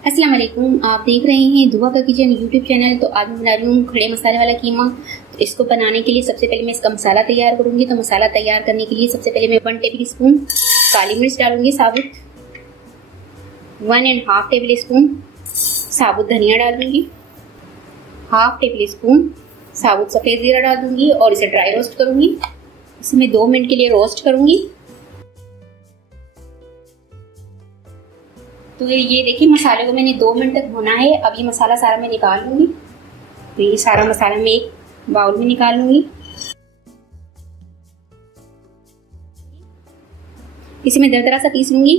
अस्सलाम वालेकुम। आप देख रहे हैं दुआ का किचन यूट्यूब चैनल। तो आज मैं बना रही हूँ खड़े मसाले वाला कीमा। तो इसको बनाने के लिए सबसे पहले मैं इसका मसाला तैयार करूंगी। तो मसाला तैयार करने के लिए सबसे पहले मैं 1 टेबल स्पून काली मिर्च डालूंगी साबुत, 1.5 टेबल स्पून साबुत धनिया डाल दूंगी, 1/2 टेबल स्पून साबुत सफेद जीरा डाल दूंगी और इसे ड्राई रोस्ट करूंगी। इसे मैं 2 मिनट के लिए रोस्ट करूंगी। तो ये देखिए मसाले को मैंने 2 मिनट तक भुना है। अब ये मसाला सारा मैं निकाल लूंगी। तो ये सारा मसाला मैं एक बाउल में निकाल लूंगी। इसे मैं दरदरा सा पीस लूंगी।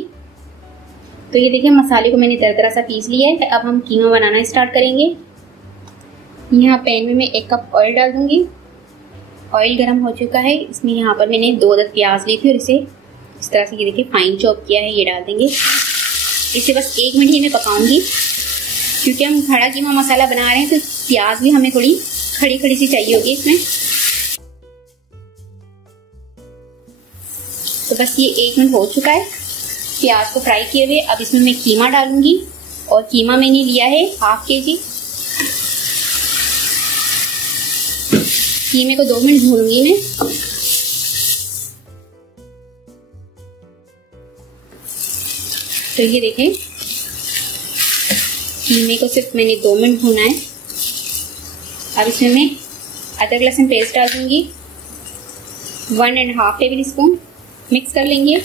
तो ये देखिए मसाले को मैंने दरदरा सा पीस लिया है। अब हम कीमा बनाना स्टार्ट करेंगे। यहाँ पैन में मैं 1 कप ऑयल डाल दूंगी। ऑयल गर्म हो चुका है। इसमें यहाँ पर मैंने 2 अदद प्याज ली थी और इसे इस तरह से ये देखिए फाइन चॉप किया है, ये डाल देंगे। इसे बस 1 मिनट ही मैं पकाऊंगी, क्योंकि हम खड़ा कीमा मसाला बना रहे हैं तो प्याज भी हमें थोड़ी खड़ी खड़ी सी चाहिए होगी इसमें। तो बस ये 1 मिनट हो चुका है प्याज को फ्राई किए हुए। अब इसमें मैं कीमा डालूंगी और कीमा मैंने लिया है 1/2 kg। कीमे को 2 मिनट भूनूंगी मैं। तो ये देखें कीमे को सिर्फ मैंने 2 मिनट भूना है। अब इसमें मैं अदरक लहसुन पेस्ट डाल दूंगी, 1.5 टेबल स्पून। मिक्स कर लेंगे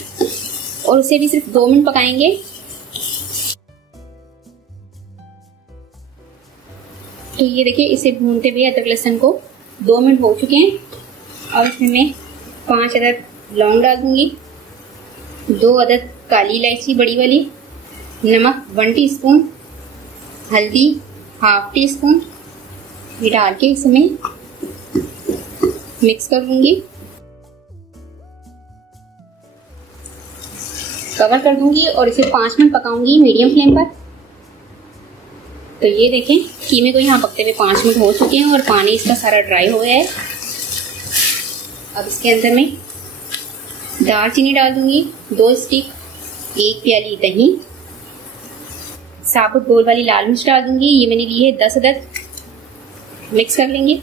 और उसे भी सिर्फ 2 मिनट पकाएंगे। तो ये देखिए इसे भूनते हुए अदरक लहसुन को 2 मिनट हो चुके हैं। और इसमें मैं 5 अदद लौंग डाल दूंगी, 2 अदद काली इलायची बड़ी वाली, नमक 1 टीस्पून, हल्दी 1/2 टीस्पून, ये डाल के इसमें मिक्स कर लूंगी। कवर कर दूंगी और इसे 5 मिनट पकाऊंगी मीडियम फ्लेम पर। तो ये देखें कीमे को यहाँ पकते हुए 5 मिनट हो चुके हैं और पानी इसका सारा ड्राई हो गया है। अब इसके अंदर मैं दालचीनी डाल दूंगी, 2 स्टिक, 1 प्याली दही, साबुत गोल वाली लाल मिर्च डाल दूंगी, ये मैंने ली है 10 अदद। मिक्स कर लेंगे।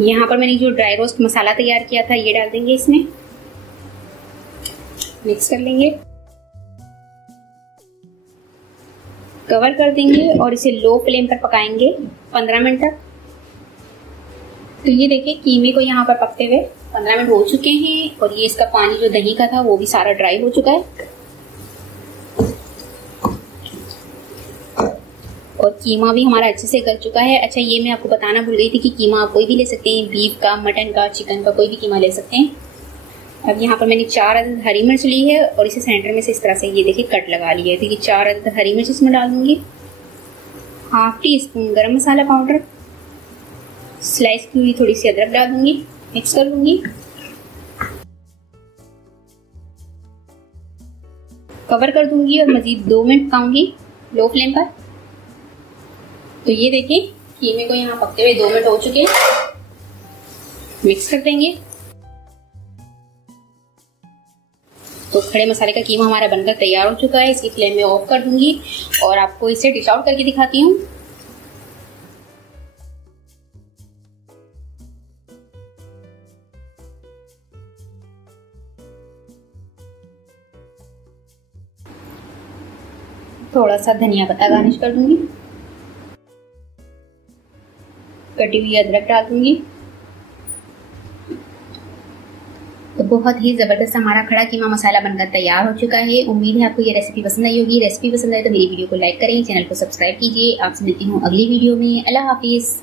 यहाँ पर मैंने जो ड्राई रोस्ट मसाला तैयार किया था ये डाल देंगे इसमें। मिक्स कर लेंगे, कवर कर देंगे और इसे लो फ्लेम पर पकाएंगे 15 मिनट तक। तो ये देखिए कीमे को यहाँ पर पकते हुए 15 मिनट हो चुके हैं और ये इसका पानी जो दही का था वो भी सारा ड्राई हो चुका है और कीमा भी हमारा अच्छे से गल चुका है। अच्छा ये मैं आपको बताना भूल गई थी कि कीमा आप कोई भी ले सकते हैं, बीफ का, मटन का, चिकन का, कोई भी कीमा ले सकते हैं। अब यहाँ पर मैंने 4 अदद हरी मिर्च ली है और इसे सेंटर में से इस तरह से ये देखिए कट लगा लिया है। तो ये 4 अदद हरी मिर्च इसमें डाल दूंगी, 1/2 टीस्पून गरम मसाला पाउडर, स्लाइस की हुई थोड़ी सी अदरक डाल दूंगी। मिक्स कर लूंगी, कवर कर दूंगी और मजीद 2 मिनट पकाऊंगी लो फ्लेम पर। तो ये देखिए कीमे को यहाँ पकते हुए 2 मिनट हो चुके हैं। मिक्स कर देंगे। तो खड़े मसाले का कीमा हमारा बनकर तैयार हो चुका है। इसकी फ्लेम में ऑफ कर दूंगी और आपको इसे डिश आउट करके दिखाती हूँ। थोड़ा सा धनिया पत्ता गार्निश कर दूंगी, कटी हुई अदरक डाल दूंगी। तो बहुत ही जबरदस्त हमारा खड़ा कीमा मसाला बनकर तैयार हो चुका है। उम्मीद है आपको ये रेसिपी पसंद आई होगी। रेसिपी पसंद आए तो मेरी वीडियो को लाइक करें, चैनल को सब्सक्राइब कीजिए। आपसे मिलती हूँ अगली वीडियो में। अल्लाह हाफिज।